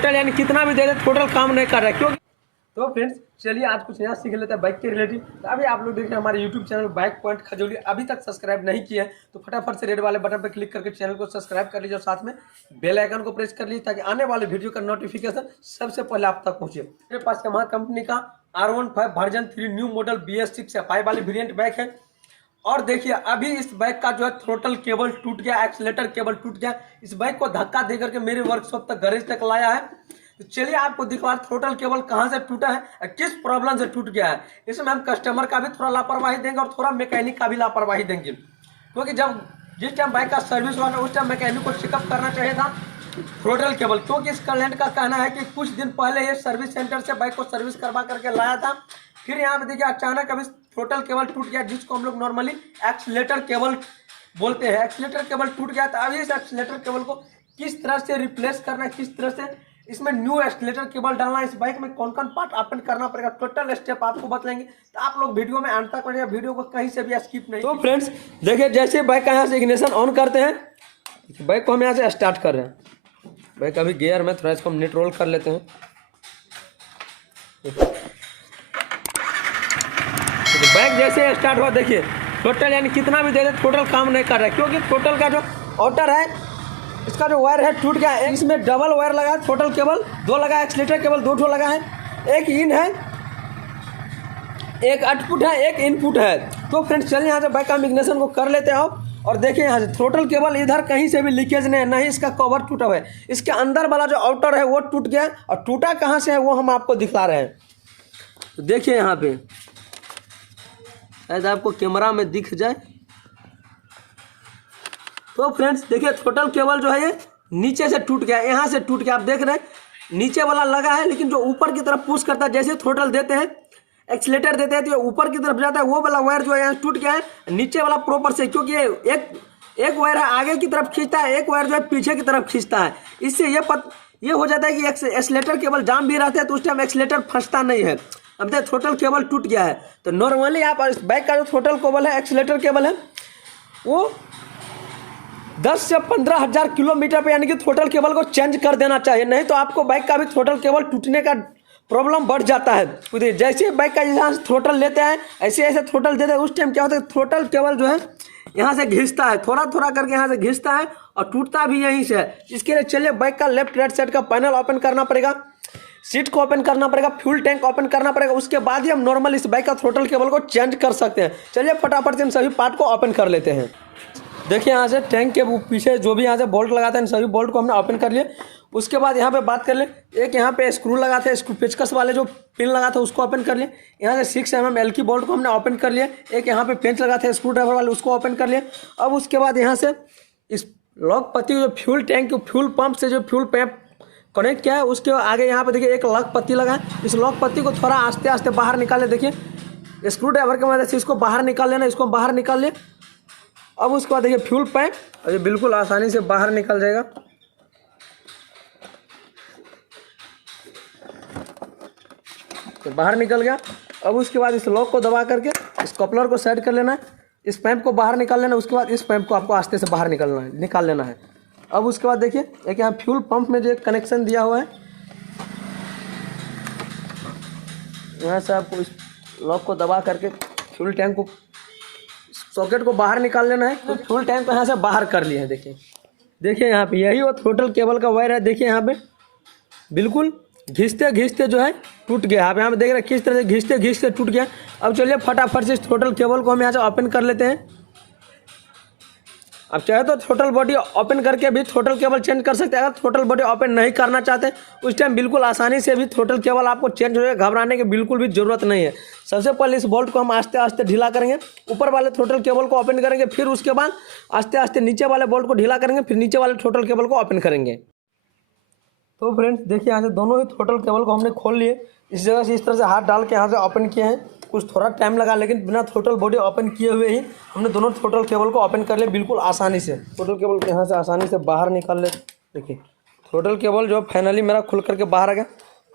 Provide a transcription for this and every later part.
Total यानी कितना भी दे दे टोटल काम नहीं कर रहा है क्योंकि। तो फ्रेंड्स चलिए आज कुछ नया सीख लेते हैं बाइक के रिलेटेड। तो अभी आप लोग देख रहे हैं हमारे YouTube channel bike point Khajauli, अभी तक सब्सक्राइब नहीं किया है तो फटाफट से रेड वाले बटन पर क्लिक करके चैनल को सब्सक्राइब कर लीजिए और साथ में बेल आइकन को प्रेस कर लीजिए ताकि आने वाले वीडियो का नोटिफिकेशन सबसे पहले आप तक पहुंचे। मेरे पास हमारा कंपनी का R15 version 3 new model BS6 FI वाली वेरिएंट बाइक है। और देखिए अभी इस बाइक का जो है थ्रोटल केबल टूट गया, एक्सीलेटर केबल टूट गया। इस बाइक को धक्का दे करके मेरे वर्कशॉप तक गैरेज तक लाया है। तो चलिए आपको दिखवा थ्रोटल केबल कहां से टूटा है, किस प्रॉब्लम से टूट गया है। इसमें हम कस्टमर का भी थोड़ा लापरवाही देंगे और थोड़ा मैकेनिक का भी लापरवाही देंगे क्योंकि जब जिस टाइम बाइक का सर्विस हुआ उस टाइम मैकेनिक को चेकअप करना चाहिए था थ्रोटल केबल, क्योंकि इस क्लाइंट का कहना है कि कुछ दिन पहले ये सर्विस सेंटर से बाइक को सर्विस करवा करके लाया था। फिर यहाँ पे देखिए अचानक अभी थ्रोटल केबल टूट गया जिसको हम लोग नॉर्मली एक्सीलेटर केबल बोलते हैं। एक्सीलेटर केबल टूट गया तो अभी इस एक्सीलेटर केबल को किस तरह से रिप्लेस करना है, किस तरह से इसमें न्यू एक्सीलेटर केबल डालना है, इस बाइक में कौन कौन पार्ट ओपन करना पड़ेगा, टोटल स्टेप आपको बताएंगे। तो आप लोग वीडियो में अंत तक पड़ेगा, वीडियो को कहीं से भी स्किप नहीं। तो फ्रेंड्स देखिए जैसे बाइक का यहाँ से इग्निशन ऑन करते हैं, बाइक को हम यहाँ से स्टार्ट कर रहे हैं। बाइक अभी गियर में थोड़ा इसको हम न्यूट्रल कर लेते हैं। बाइक जैसे स्टार्ट हुआ देखिए टोटल यानी कितना भी दे दे टोटल काम नहीं कर रहा है क्योंकि टोटल का जो आउटर है इसका जो वायर है टूट गया है। इसमें डबल वायर लगा है, टोटल केबल 2 लगा है, एक्सीलेटर केबल 2 लगा है, एक इन है, एक आउटपुट है, एक इनपुट है। तो फ्रेंड्स चलिए यहाँ से बाइक का इग्निशन को कर लेते हैं और देखिए यहाँ से थ्रोटल केबल इधर कहीं से भी लीकेज नहीं है, नहीं इसका कवर टूटा हुआ है। इसके अंदर वाला जो आउटर है वो टूट गया और टूटा कहाँ से है वो हम आपको दिखा रहे हैं। तो देखिए यहाँ पे शायद आपको कैमरा में दिख जाए। तो फ्रेंड्स देखिए थ्रोटल केबल जो है ये नीचे से टूट गया, यहाँ से टूट गया। आप देख रहे हैं नीचे वाला लगा है लेकिन जो ऊपर की तरफ पुश करता है, जैसे थ्रोटल देते हैं एक्सीलेटर देते हैं तो ऊपर की तरफ जाता है, वो वाला वायर जो है यहाँ टूट गया है। नीचे वाला प्रॉपर से, क्योंकि एक वायर है आगे की तरफ खींचता है, एक वायर जो है पीछे की तरफ खींचता है। इससे ये हो जाता है कि एक्सीलेटर केबल जाम भी रहता है तो उस टाइम एक्सीलेटर फंसता नहीं है। अब देखिए थ्रोटल केबल टूट गया है तो नॉर्मली आप इस बाइक का जो थ्रोटल केबल है, एक्सीलेटर केबल है, वो 10 से 15 हज़ार किलोमीटर पे यानी कि थ्रोटल केबल को चेंज कर देना चाहिए, नहीं तो आपको बाइक का भी थ्रोटल केबल टूटने का प्रॉब्लम बढ़ जाता है। जैसे बाइक का यहाँ से थ्रोटल लेते हैं ऐसे ऐसे थ्रोटल देते हैं, उस टाइम क्या होता है थ्रोटल केबल जो है यहाँ से घिसता है, थोड़ा थोड़ा करके यहाँ से घिसता है और टूटता भी यहीं से है। इसके लिए चलिए बाइक का लेफ्ट राइट साइड का पैनल ओपन करना पड़ेगा, सीट को ओपन करना पड़ेगा, फ्यूल टैंक ओपन करना पड़ेगा, उसके बाद ही हम नॉर्मल इस बाइक का थ्रोटल केबल को चेंज कर सकते हैं। चलिए फटाफट से इन सभी पार्ट को ओपन कर लेते हैं। देखिए यहाँ से टैंक के पीछे जो भी यहाँ से बोल्ट लगाते हैं इन सभी बोल्ट को हमने ओपन कर लिए। उसके बाद यहाँ पे बात कर ले, एक यहाँ पे स्क्रू लगा था, स्क्रू पेचकस वाले जो पिन लगा था उसको ओपन कर लिए। यहाँ से 6 mm एल की बोल्ट को हमने ओपन कर लिया। एक यहाँ पे पेंच लगा था स्क्रू ड्राइवर वाले, उसको ओपन कर लिए। अब उसके बाद यहाँ से इस लॉक पत्ती जो फ्यूल टैंक फ्यूल पंप से जो फ्यूल पैप कनेक्ट किया है उसके आगे यहाँ पे देखिए एक लॉक पत्ती लगा है। इस लॉक पत्ती को थोड़ा आस्ते आस्ते बाहर निकाले, देखिए स्क्रू ड्राइवर की मदद से इसको बाहर निकाल लेना, इसको बाहर निकाल ले। अब उसके बाद देखिए फ्यूल पाइप, ये बिल्कुल आसानी से बाहर निकल जाएगा। तो बाहर निकल गया। अब उसके बाद इस लॉक को दबा करके इस कपलर को सेट कर लेना है, इस पाइप को बाहर निकाल लेना है। उसके बाद इस पाइप को आपको आस्ते से बाहर निकाल लेना है। अब उसके बाद देखिए एक यहाँ फ्यूल पंप में जो एक कनेक्शन दिया हुआ है, यहाँ से आपको इस लॉक को दबा करके फ्यूल टैंक को सॉकेट को बाहर निकाल लेना है। तो फ्यूल टैंक को यहाँ से बाहर कर लिए हैं। देखिए यहाँ पे यही वो थ्रोटल केबल का वायर है। देखिए यहाँ पे बिल्कुल घिसते घिसते जो है टूट गया। आप यहाँ पे देख रहे हैं किस तरह से घिसते घिसते टूट गया। अब चलिए फटाफट से इस थ्रोटल केबल को हम यहाँ से ओपन कर लेते हैं। अब चाहे तो थ्रोटल बॉडी ओपन करके भी थ्रोटल केबल चेंज कर सकते हैं। अगर थ्रोटल बॉडी ओपन नहीं करना चाहते उस टाइम बिल्कुल आसानी से भी थ्रोटल केबल आपको चेंज हो जाएगा, घबराने की बिल्कुल भी जरूरत नहीं है। सबसे पहले इस बोल्ट को हम आस्ते आस्ते ढीला करेंगे, ऊपर वाले थ्रोटल केबल को ओपन करेंगे, फिर उसके बाद आस्ते आस्ते नीचे वाले बोल्ट को ढीला करेंगे, फिर नीचे वाले थ्रोटल केबल को ओपन करेंगे। तो फ्रेंड्स देखिए यहाँ से दोनों ही थ्रोटल केबल को हमने खोल लिए। इस जगह से इस तरह से हाथ डाल के यहाँ से ओपन किए हैं। कुछ थोड़ा टाइम लगा लेकिन बिना थ्रोटल बॉडी ओपन किए हुए ही हमने दोनों थ्रोटल केबल को ओपन कर लिया बिल्कुल आसानी से। थ्रोटल केबल को यहाँ से आसानी से बाहर निकाल ले। देखिए थ्रोटल केबल जो फाइनली मेरा खुल करके बाहर आ गया।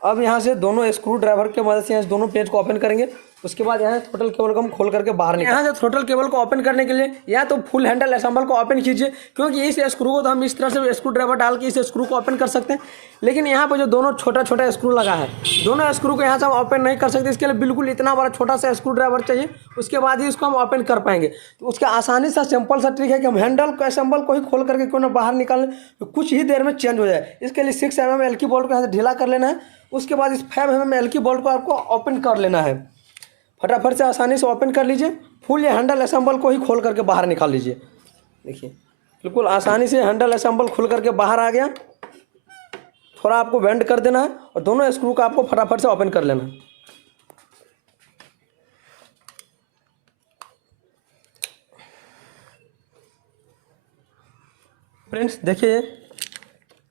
अब यहाँ से दोनों स्क्रू ड्राइवर के मदद से यहाँ दोनों पेज को ओपन करेंगे। उसके बाद यहाँ थ्रोटल केबल को हम खोल करके बाहर निकाल। यहाँ से थ्रोटल केबल को ओपन करने के लिए या तो फुल हैंडल असेंबल को ओपन कीजिए, क्योंकि इस स्क्रू को तो हम इस तरह से स्क्रू ड्राइवर डाल के इस स्क्रू को ओपन कर सकते हैं, लेकिन यहाँ पर जो दोनों छोटा छोटा स्क्रू लगा है, दोनों स्क्रू को यहाँ से हम ओपन नहीं कर सकते। इसके लिए बिल्कुल इतना बड़ा छोटा सा स्क्रू ड्राइवर चाहिए, उसके बाद ही इसको हम ओपन कर पाएंगे। तो उसका आसानी सा सिंपल सा ट्रिक है कि हम हैंडल को असेंबल को ही खोल करके क्यों ना बाहर निकालें, तो कुछ ही देर में चेंज हो जाए। इसके लिए 6 mm एल की बोल्ट को यहाँ से ढीला कर लेना है, उसके बाद इस 5 mm एल की बोल्ट को आपको ओपन कर लेना है। फटाफट से आसानी से ओपन कर लीजिए, फुल ये हैंडल असेंबल को ही खोल करके बाहर निकाल लीजिए। देखिए बिल्कुल आसानी से हैंडल असेंबल खुल करके बाहर आ गया। थोड़ा आपको बेंड कर देना है और दोनों स्क्रू को आपको फटाफट से ओपन कर लेना है। फ्रेंड्स देखिए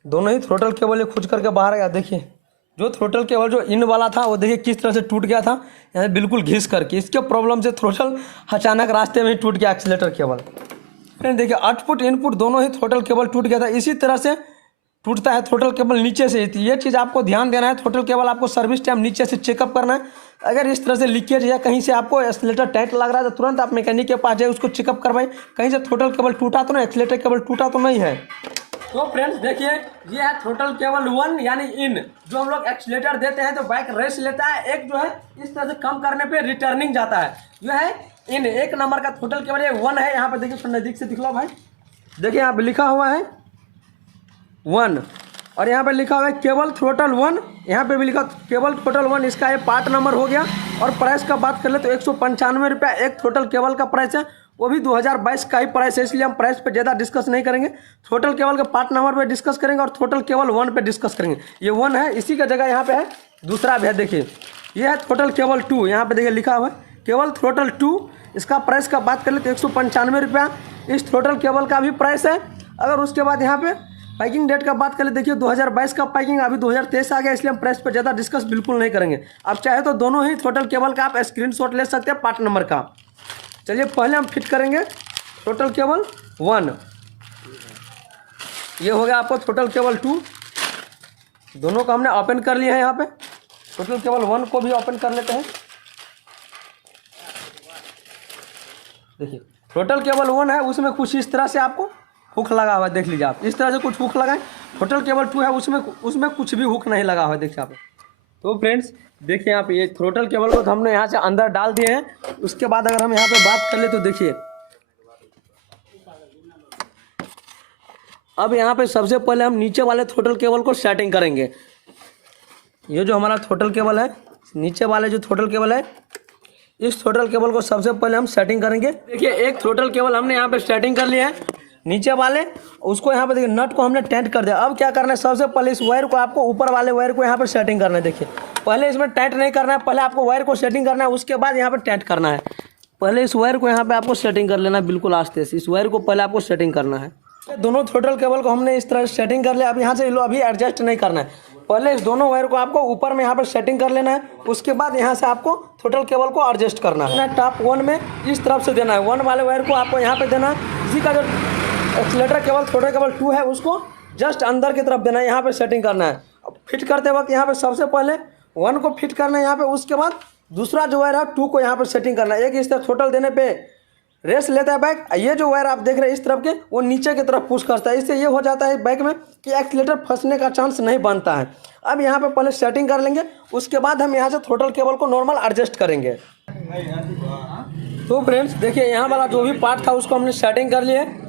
दोनों ही थ्रोटल केबल ये खुज करके बाहर आ गया। देखिए जो थ्रोटल केबल जो इन वाला था वो देखिए किस तरह से टूट गया था, यहाँ बिल्कुल घिस करके। इसके प्रॉब्लम से थ्रोटल अचानक रास्ते में ही टूट गया एक्सीलेटर केबल। फ्रेंड देखिए आउटपुट इनपुट दोनों ही थ्रोटल केबल टूट गया था। इसी तरह से टूटता है थ्रोटल केबल नीचे से। ये चीज़ आपको ध्यान देना है। थ्रोटल केबल आपको सर्विस टाइम नीचे से चेकअप करना है। अगर इस तरह से लीकेज या कहीं से आपको एक्सीलेटर टाइट लग रहा है तो तुरंत आप मैकेनिक के पास जाए, उसको चेकअप करवाएं। कहीं से थ्रोटल केबल टूटा तो नहीं, एक्सीलेटर केबल टूटा तो नहीं है। तो फ्रेंड्स देखिए ये है थ्रोटल केबल 1 यानी इन, जो हम लोग एक्सीलेटर देते हैं तो बाइक रेस लेता है। एक जो है इस तरह से कम करने पे रिटर्निंग जाता है। जो है इन 1 नंबर का थ्रोटल केबल ये 1 है। यहाँ पे देखिए थोड़ा नज़दीक से दिखलाओ भाई। देखिए यहाँ पे लिखा हुआ है 1 और यहाँ पे लिखा हुआ है केबल थ्रोटल 1। यहाँ पे भी लिखा केबल थ्रोटल 1। इसका ये पार्ट नंबर हो गया। और प्राइस का बात कर ले तो 195 रुपया एक थ्रोटल केबल का प्राइस है, वो भी 2022 का ही प्राइस है। इसलिए हम प्राइस पे ज़्यादा डिस्कस नहीं करेंगे। थ्रोटल केबल के पार्ट नंबर पे डिस्कस करेंगे और थ्रोटल केबल 1 पे डिस्कस करेंगे। ये 1 है, इसी का जगह यहाँ पे है दूसरा भी है। देखिए ये है थ्रोटल केबल 2। यहाँ पे देखिए लिखा हुआ है केबल थ्रोटल 2। इसका प्राइस का बात कर ले तो 195 रुपया इस थ्रोटल केबल का भी प्राइस है। अगर उसके बाद यहाँ पे पैकिंग डेट का बात कर ले, देखिए 2022 का पैकिंग, अभी 2023 आ गया, इसलिए हम प्राइस पर ज़्यादा डिस्कस बिल्कुल नहीं करेंगे। आप चाहे तो दोनों ही थ्रोटल केबल का आप स्क्रीनशॉट ले सकते हैं पार्ट नंबर का। चलिए पहले हम फिट करेंगे थ्रोटल केबल 1। ये हो गया आपको थ्रोटल केबल 2। दोनों को हमने ओपन कर लिया है। यहाँ पे थ्रोटल केबल 1 को भी ओपन कर लेते हैं। देखिए थ्रोटल केबल 1 है, उसमें कुछ इस तरह से आपको हुक लगा हुआ है। देख लीजिए आप, इस तरह से कुछ हुक लगाएं। थ्रोटल केबल 2 है, उसमें कुछ भी हुक नहीं लगा हुआ है। देखिए आप। तो फ्रेंड्स देखिए यहाँ पे ये थ्रोटल केबल को हमने यहाँ से अंदर डाल दिए हैं। उसके बाद अगर हम यहाँ पे बात कर ले तो देखिए अब यहाँ पे सबसे पहले हम नीचे वाले थ्रोटल केबल को सेटिंग करेंगे। ये जो हमारा थ्रोटल केबल है, नीचे वाले जो थ्रोटल केबल है, इस थ्रोटल केबल को सबसे पहले हम सेटिंग करेंगे। देखिए एक थ्रोटल केबल हमने यहाँ पे सेटिंग कर लिया है नीचे वाले, उसको यहाँ पे देखिए नट को हमने टाइट कर दिया। अब क्या करना है, सबसे पहले इस वायर को आपको ऊपर वाले वायर को यहाँ पर सेटिंग करना है। देखिए पहले इसमें टाइट नहीं करना है, पहले आपको वायर को सेटिंग करना है, उसके बाद यहाँ पर टाइट करना है। पहले इस वायर को यहाँ पे आपको सेटिंग कर लेना है, बिल्कुल आस्ते से। इस वायर को पहले आपको सेटिंग करना है। दोनों थ्रोटल केबल को हमने इस तरह से सेटिंग कर लिया। अब यहाँ से लो अभी एडजस्ट नहीं करना है, पहले इस दोनों वायर को आपको ऊपर में यहाँ पर सेटिंग कर लेना है। उसके बाद यहाँ से आपको थ्रोटल केबल को एडजस्ट करना है। टॉप 1 में इस तरफ से देना है, 1 वाले वायर को आपको यहाँ पे देना है। इसी का जो एक्सीलेटर केबल थ्रोटल केबल 2 है उसको जस्ट अंदर की तरफ देना है, यहाँ पे सेटिंग करना है। फिट करते वक्त यहाँ पे सबसे पहले 1 को फिट करना है यहाँ पे, उसके बाद दूसरा जो वायर है 2 को यहाँ पर सेटिंग करना है। एक इस तरफ थ्रोटल देने पे रेस लेता है बाइक। ये जो वायर आप देख रहे हैं इस तरफ के, वो नीचे की तरफ पुश करता है। इससे ये हो जाता है बाइक में कि एक्सीलेटर फंसने का चांस नहीं बनता है। अब यहाँ पे पहले सेटिंग कर लेंगे, उसके बाद हम यहाँ से थ्रोटल केबल को नॉर्मल एडजस्ट करेंगे। तो फ्रेंड्स देखिए यहाँ वाला जो भी पार्ट था उसको हमने सेटिंग कर लिया है।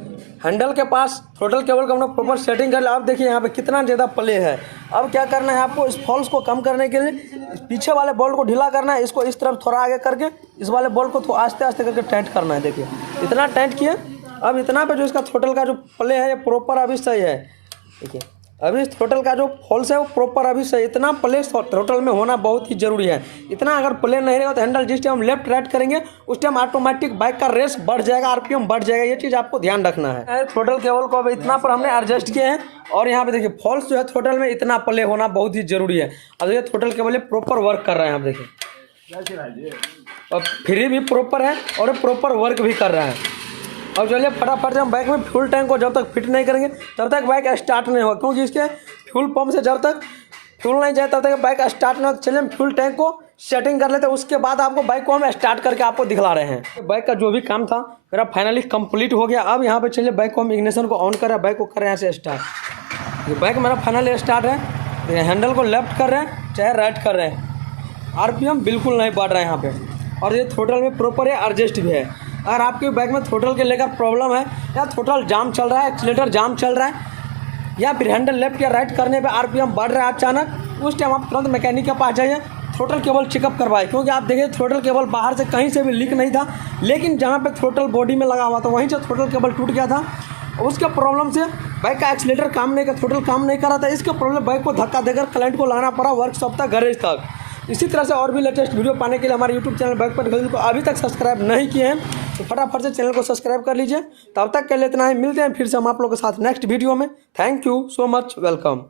हैंडल के पास थ्रोटल केबल को हमने प्रॉपर सेटिंग कर लिया। अब देखिए यहाँ पे कितना ज़्यादा प्ले है। अब क्या करना है आपको, इस फॉल्स को कम करने के लिए पीछे वाले बोल्ट को ढीला करना है। इसको इस तरफ थोड़ा आगे करके इस वाले बोल्ट को आस्ते आस्ते करके टाइट करना है। देखिए इतना टाइट किया। अब इतना पे जो इसका थ्रोटल का जो प्ले है ये प्रॉपर अभी सही है। देखिए अभी इस थ्रोटल का जो फॉल्स है वो प्रॉपर अभी सही। इतना प्ले थ्रोटल में होना बहुत ही जरूरी है। इतना अगर प्ले नहीं रहेगा तो हैंडल जिस टाइम हम लेफ्ट राइट करेंगे उस टाइम ऑटोमेटिक बाइक का रेस बढ़ जाएगा, आरपीएम बढ़ जाएगा। ये चीज़ आपको ध्यान रखना है। थ्रोटल केबल को अब इतना पर हमने एडजस्ट किए हैं। और यहाँ पे देखिए फॉल्स जो है थ्रोटल में इतना प्ले होना बहुत ही जरूरी है। अब ये थ्रोटल केबल प्रॉपर वर्क कर रहा है। आप देखिए और फ्री भी प्रॉपर है और प्रॉपर वर्क भी कर रहा है। अब चलिए फटाफट से हम बाइक में फ्यूल टैंक को जब तक फिट नहीं करेंगे तब तक बाइक स्टार्ट नहीं होगा, क्योंकि इसके फ्यूल पंप से जब तक फ्यूल नहीं जाए तब तक बाइक स्टार्ट नहीं होता। चलिए हम फ्यूल टैंक को सेटिंग कर लेते हैं, उसके बाद आपको बाइक को हम स्टार्ट करके आपको दिखला रहे हैं। बाइक का जो भी काम था मेरा फाइनली कंप्लीट हो गया। अब यहाँ पे चलिए बाइक को हम इग्निशन को ऑन कर रहे हैं, बाइक को कर रहे हैं यहाँ से स्टार्ट। ये बाइक मेरा फाइनली स्टार्ट है। हैंडल को लेफ्ट कर रहे हैं चाहे राइट कर रहे हैं, आरपीएम बिल्कुल नहीं बढ़ रहा है यहाँ पे। और ये थ्रोटल में प्रॉपर है, एडजस्ट भी है। अगर आपके बाइक में थ्रोटल के लेकर प्रॉब्लम है या थ्रोटल जाम चल रहा है, एक्सीलेटर जाम चल रहा है, या फिर हैंडल लेफ्ट या राइट करने पे आरपीएम बढ़ रहा है अचानक, उस टाइम आप तुरंत मैकेनिक के पास जाइए, थ्रोटल केबल चेकअप करवाए। क्योंकि आप देखिए थ्रोटल केबल बाहर से कहीं से भी लीक नहीं था, लेकिन जहाँ पे थ्रोटल बॉडी में लगा हुआ था वहीं से थ्रोटल केबल टूट गया था। उसके प्रॉब्लम से बाइक का एक्सीलेटर काम नहीं कर, थ्रोटल काम नहीं कर रहा था। इसके प्रॉब्लम बाइक को धक्का देकर क्लाइंट को लाना पड़ा वर्कशॉप तक, गैरेज तक। इसी तरह से और भी लेटेस्ट वीडियो पाने के लिए हमारे यूट्यूब चैनल बाइक पर गली को अभी तक सब्सक्राइब नहीं किए हैं तो फटाफट से चैनल को सब्सक्राइब कर लीजिए। तब तक के लिए इतना ही, मिलते हैं फिर से हम आप लोगों के साथ नेक्स्ट वीडियो में। Thank you so much, welcome.